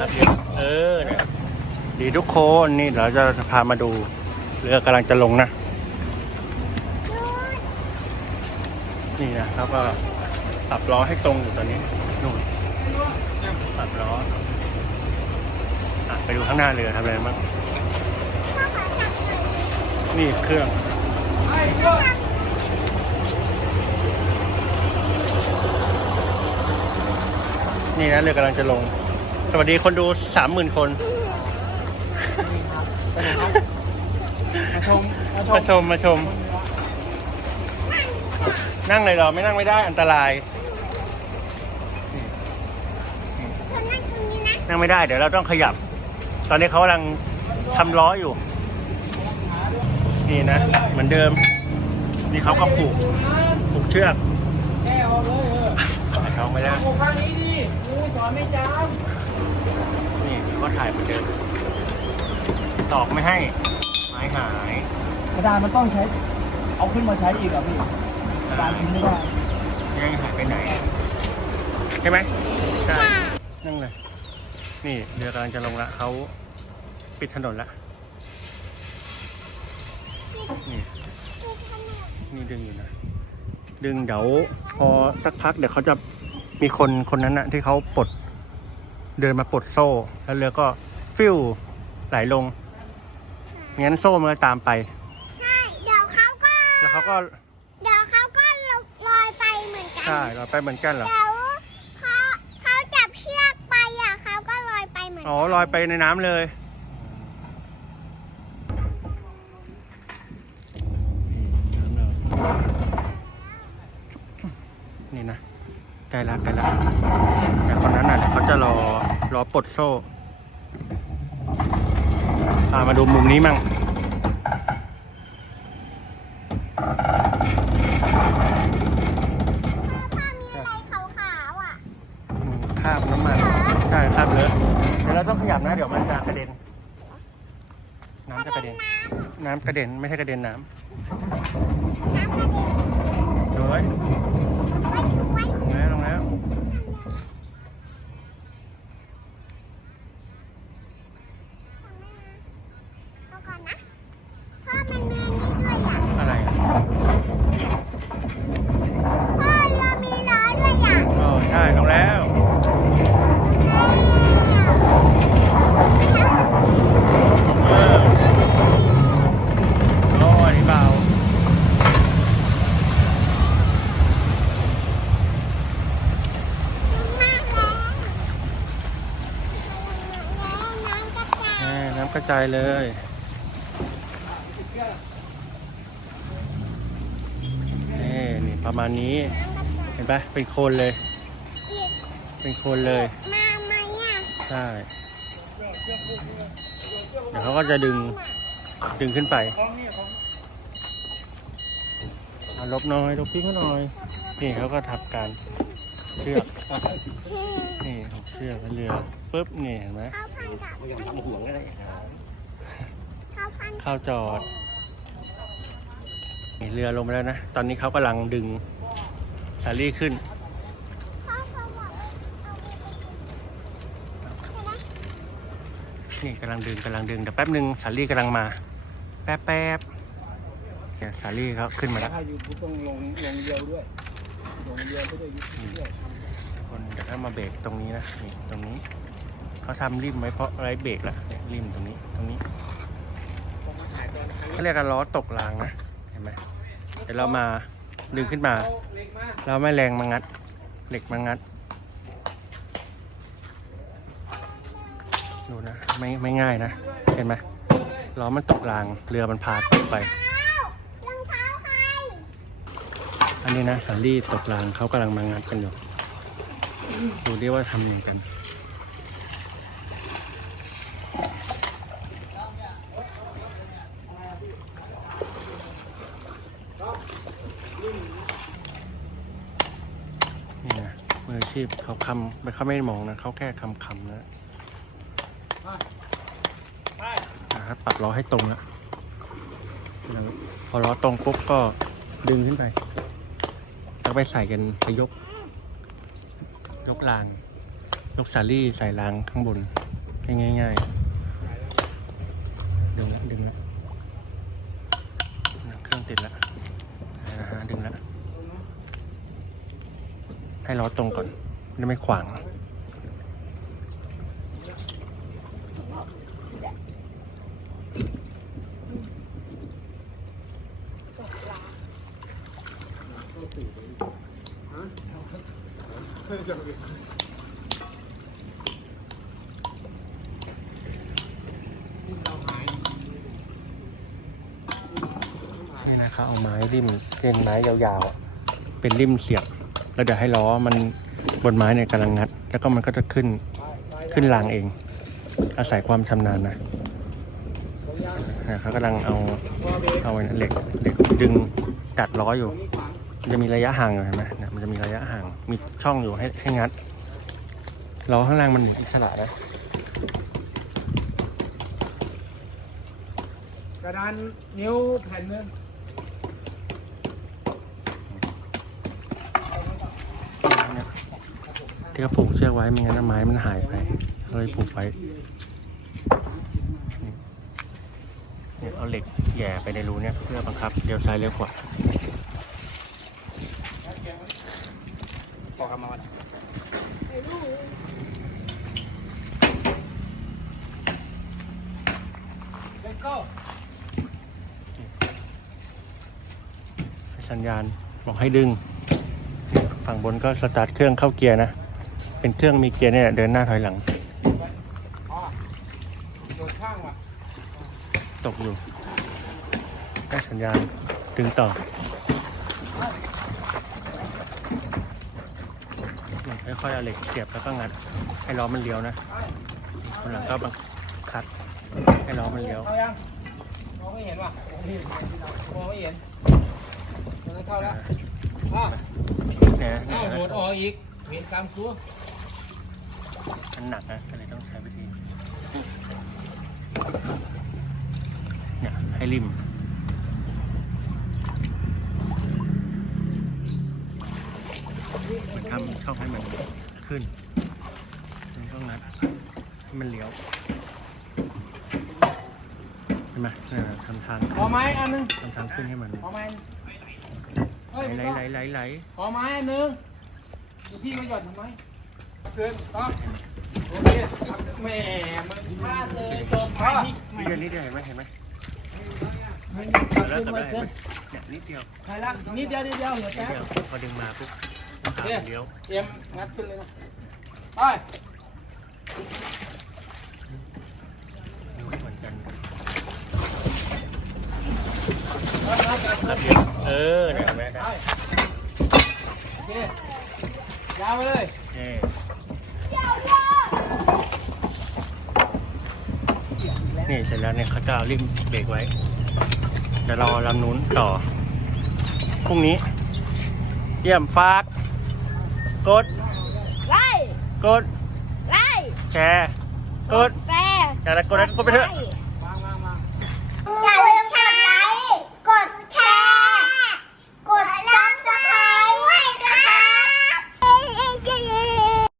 ครับเยอะเออเนี่ยดีทุกคนนี่เราจะพามาดูเรือกำลังจะลงนะ นี่นะแล้วก็ปรับล้อให้ตรงอยู่ตอนนี้นู่นปรับล้ออะไปดูข้างหน้าเรือทำอะไรบ้างนี่เครื่องนี่นะเรือกำลังจะลง สวัสดีคนดูสามหมื่นคนมาชมมาชมมาชม นั่งเลยเหรอไม่นั่งไม่ได้อันตราย นั่งไม่ได้ เดี๋ยวเราต้องขยับ ตอนนี้เขากำลังทำล้ออยู่ นี่นะ เหมือนเดิม นี่เขาก็ผูกผูกเชือกแก้ออกเลยเออใส่ท้องไม่ได้โอ้ข้างนี้ดิกูสอนไม่จ นี่ก็ถ่ายเหมือนเดิมตอกไม่ให้ ไม้หายำกระดานมันต้องใช้ เอาขึ้นมาใช้อีกอะพี่กระดานทิ้งไม่ได้ยังหายไปไหน ใช่ไหมใช่นั่งเลย นี่เรือกำลังจะลงละเขาปิดถนนละนี่นี่ดึงอยู่นะ ดึงเดี๋ยวพอสักพักเดี๋ยวเขาจะมีคนคนนั้นนะที่เขาปลด เดินมาปลดโซ่ แล้วเรือก็ฟิวไหลลงงั้นโซ่มันก็ตามไป ใช่ เดี๋ยวเขาก็แล้วเขาก็เดี๋ยวเขาก็ลอยไปเหมือนกัใช่เราไปเหมือนกันเหรอ เดี๋ยวเขาเขาจับเชือกไปอะเขาก็ลอยไปเหมือนอ๋อกันลอยไปในน้ำเลยนี่นะ ใกล้ละใกล้ละแต่คนนั้นน่ะเดี๋ยวเขาจะรอรอปลดโซ่พามาดูมุมนี้มั่งถ้ามีอะไรขาวๆอะอืมคราบน้ำมันใช่คราบเลอะเดี๋ยวเราต้องขยับนะเดี๋ยวมันจะกระเด็น น้ำจะกระเด็น น้ำกระเด็นไม่ใช่กระเด็นน้น้ำ ใช่ลงแล้ว เออโอ้อนเบามากแล้วน้ำกระจายแหม่น้ำกระจายเลยนี่นี่ประมาณนี้ เห็นปะเป็นโคนเลย เป็นโคนเลย มาไหมอะใช่ เดี๋ยวเขาก็จะดึง ดึงขึ้นไปเอาลบหน่อยลบพี่เขาหน่อย นี่เขาก็ทับการเชือก นี่ผูกเชือกแล้วเรือปุ๊บนี่เห็นไหมเขาพันกับห่วงอะไรเขาพันเข้าจอดนี่เรือลงไปแล้วนะ ตอนนี้เขากำลังดึงสาลี่ขึ้น พ่อเขาบอกเอา นี่กำลังดึงกำลังดึงเดี๋ยวแป๊บหนึ่งสาลี่กำลังมา แป๊บแป๊บเนี่ยสาลี่เขาขึ้นมาแล้วถ้าอยู่กูต้องลงลงเดียวด้วยลงเดียวไม่ได้ยึดด้วยคนเดี๋ยวถ้ามาเบรกตรงนี้นะนี่ตรงนี้เขาทำริมไว้เพราะอะไรเบรกละเนี่ยริมตรงนี้ตรงนี้เขาเรียกกันล้อตกรางนะเห็นไหมเดี๋ยวเรามาดึงขึ้นมาเล็กมากเราไม่แรงมางัด เหล็กมางัด ดูนะไม่ไม่ง่ายนะ เห็นไหมล้อมันตกรางเรือมันพาตกไปรองเท้าใครอันนี้นะสาลี่ตกรางเขากำลังมางัดกันอยู่ดูดิว่าทำยังไงกันนี่นะมืออาชีพเขาคำไม่เขาไม่ได้มองนะเขาแค่คำคำๆนะนะ ครับปรับล้อให้ตรงแล้วพอล้อตรงปุ๊บก็ดึงขึ้นไปแล้วไปใส่กันไปยก ยกรางยกสาลี่ใส่รางข้างบนเให้ง่ายๆดึงแล้วดึงแล้วเครื่องติดแล้วดึงแล้วให้ล้อตรงก่อนจะไม่ขวาง นี่นะครับเอาไม้ริมเป็นไม้ยาวๆอะเป็นริมเสียบ แล้วเดี๋ยวให้ล้อมันบนไม้เนี่ยกำลังงัด แล้วก็มันก็จะขึ้นขึ้นรางเอง อาศัยความชำนาญนะนะเขากำลังเอาเอาไอ้นั่นเหล็กเหล็กดึงดัดล้ออยู่ มันจะมีระยะห่างอยู่เห็นไหมเนี่ยมันจะมีระยะห่าง มีช่องอยู่ให้ให้งัดล้อข้างล่างมันอิสระนะ กระดานนิ้วแผ่นนึงเนี่ยที่เขาผูกเชือกไว้ไม่งั้นนะไม้มันหายไปเลยผูกไว้นี่เนี่ยเอาเหล็กแหย่ไปในรูเนี่ยเพื่อบังคับเลี้ยวซ้ายเลี้ยวขวา บอกกันมาวันเลโก้ให้สัญญาณบอกให้ดึง ฝั่งบนก็สตาร์ทเครื่องเข้าเกียร์นะ เป็นเครื่องมีเกียร์เนี่ยเดินหน้าถอยหลังอ๋อโดนข้างว่ะตกอยู่ได้สัญญาณดึงต่อนี่ ค่อยๆเอาเหล็กเสียบแล้วก็งัดให้ล้อมันเลี้ยวนะคนหลังก็บังคัดให้ล้อมันเลี้ยวเข้ายังมองไม่เห็นว่ะมองไม่เห็นมันเข้าแล้วอะเนี่ยอ้าวโดเนี่ยดออกอีกเห็นตามตัวมันหนักนะก็เลยต้องใช้วิธีเนี่ยให้ริม มันทำช่องให้มันขึ้นมันต้องนัดให้มันเลี้ยวเห็นไหมเนี่ยทำทางขอไม้อันหนึงทำทางขึ้นให้มันขอไม้เฮ้ยไหลไม่ต้องไหลไหลไหลขอไม้อันหนึงเดี๋ยวพี่ก็หย่อนทำไมเกินต้องโอเคแหม่มันพลาดเลยจบอะนิดเดียวนิดเดียวเห็นไหมเห็นไหมไม่แล้วขึ้นแต่ไม่ได้ขึ้นเนี่ยนิดเดียว ใครละนิดเดียวนิดเดียวเดี๋ยวนิดแป๊บ เดียวพอดึงมาปุ๊บขามัน เลี้ยวเตรียมงัดขึ้นเลยนะไปไม่เหมือนกันงัดงัดงัดระเบียบเออเนี่ยเห็นไหมไปได้โอเคยาวไปเลยเอ๊นี่เสร็จแล้วเนี่ยเขาจะเอาริมเบรกไว้ เดี๋ยวเราลำนู้นต่อพรุ่งนี้ เยี่ยมฝาก กด ไล่กด ไล่ แชร์ กดแฟร์อยากจะกดอะไรก็กดไปเถอะไล่